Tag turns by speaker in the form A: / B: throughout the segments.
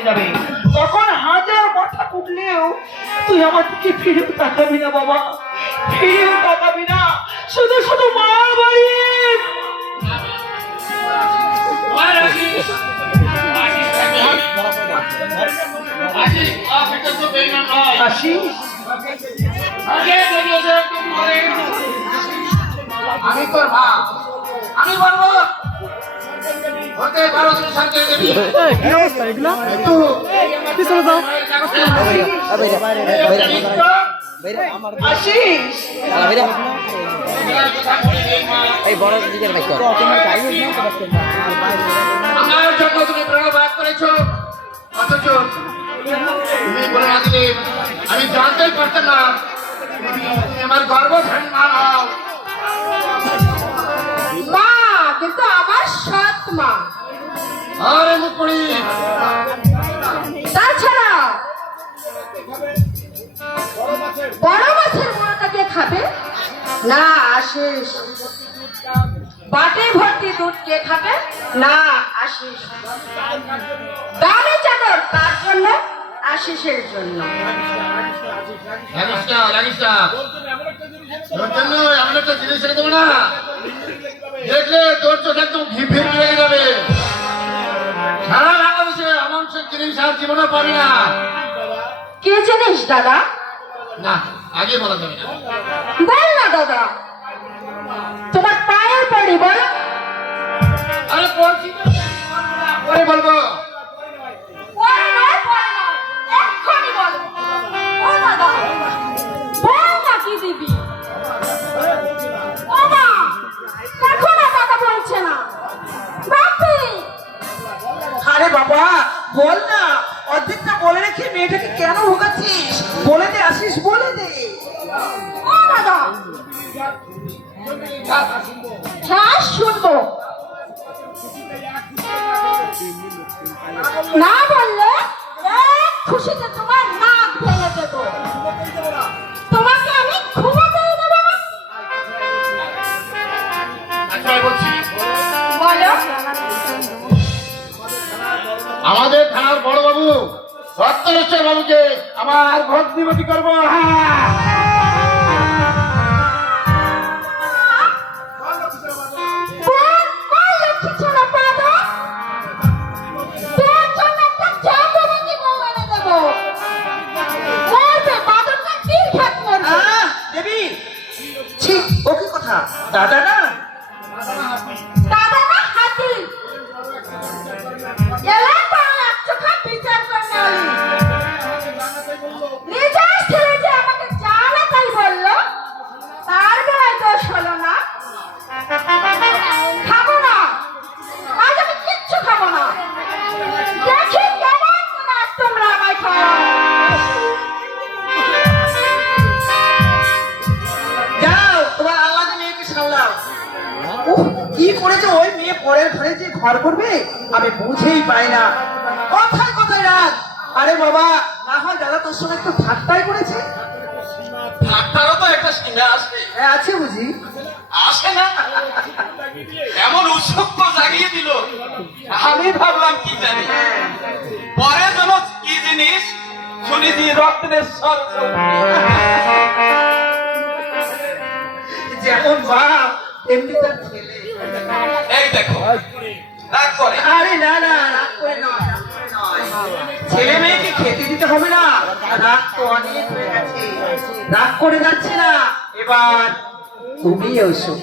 A: চলে যাবে। তখন হাজার মাথা কুটলেও তুই আমার দিকে ফিরেও তাকাবি না বাবা। ফিরেও তাকাবি না। শুধু শুধু মার বাড়ি।
B: আমি তোর মা। আমি বলব হতে পারো তুমি শান্তি দেবী। কিন্তু
A: আসিস
C: এই বড় দিকের বাইক
B: আমার জন্য তুমি প্রাণপাত করেছ। অথচ তুমি বলে না আমি জানতেই পারতাম না। আমার মা নাও
D: মা। তাছাড়া বড় মাছের মোড়াটা কে খাবে? না, আশিস। বাটি ভর্তি দুধ কে খাবে? না, আশিস। দামি চাদর তার জন্য, আশিসের জন্য।
B: লাগিস না লাগিস জন্য এমন একটা জিনিস রেখে দেবো না। জিনিস পারি না
D: কে জানিস দাদা?
B: না আগে বলা যাবে না
D: বল না দাদা। তোমার পায়ের পড়ি বল।
B: আরে পড়ছি পরে বলব।
D: ও শুনব। না বললে খুশিতে তোমার নাক ভেঙে দেব। তোমাকে আমি ঘুমাতেই দেবো।
B: আমাদের থানার বড় বাবু সত্যেশ্বর বাবুকে আমার ভক্তিমতি করব। হ্যাঁ
A: দাদা না
D: দাদা না হাতি। এলাই পারে এক চোখা বিচার করতে
A: পরের ঘরে যে ঘর করবে আমি বুঝেই পাই না। কথায় কথায় রাত আরে বাবা না হয় দাদা তোর সঙ্গে একটু ঠাট্টাই করেছে?
B: ডাক্তারও তো একটা সীমা
A: হ্যাঁ আছে বুঝি।
B: আসে না। এমন উৎসুক জাগিয়ে দিল। আমি ভাবলাম কি জানি। পরে যেন কি জিনিস
A: যেমন বাপ এমনি তার ছেলে। ছেলে মেয়েকে খেতে দিতে হবে না। রাগ তো অনেক হয়ে গেছে। রাগ করে যাচ্ছে না। এবার তুমি এসো।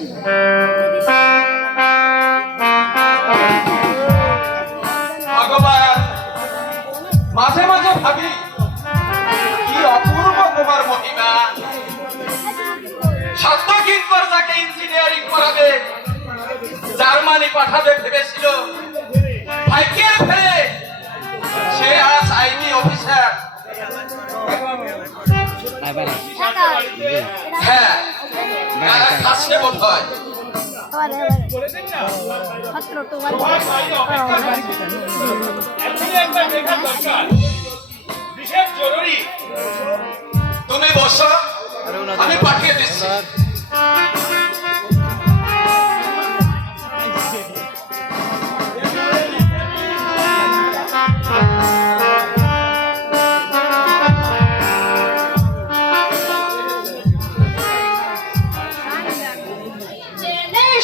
B: জার্মানি পাঠাবে ভেবেছিল। ভাইকের ফেরে সে আজ আইনি অফিসার। হ্যাঁ। তুমি বসো, আমি পাঠিয়ে দিচ্ছি।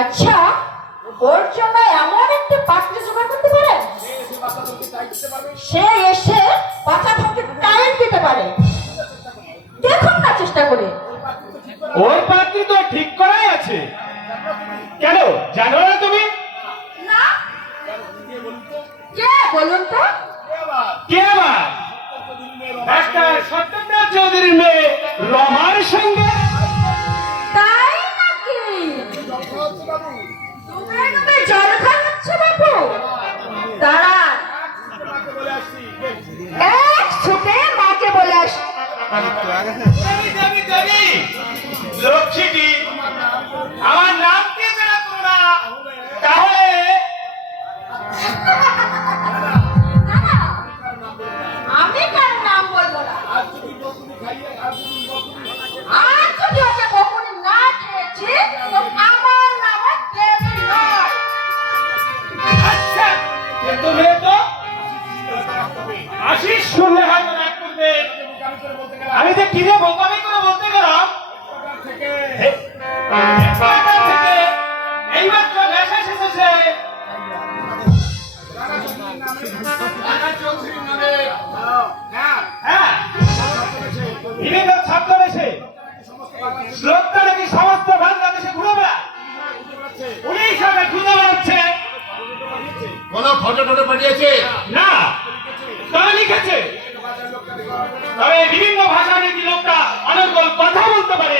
D: আচ্ছা ওর জন্য এমন একটি পাত্র জোগাড় করতে পারে? সে এসে বাচ্চা ধরতে টাইম দিতে পারে। দেখুন না চেষ্টা করে।
E: ওই পাত্রী তো ঠিক করাই আছে। কেন? জানো না তুমি?
D: না। কে? বলুন তো।
E: কে আবার? একটা সত্যেন্দ্র চৌধুরীর মেয়ে রমার সঙ্গে
B: ખોટો ખોટો પડ્યા છે
E: ના.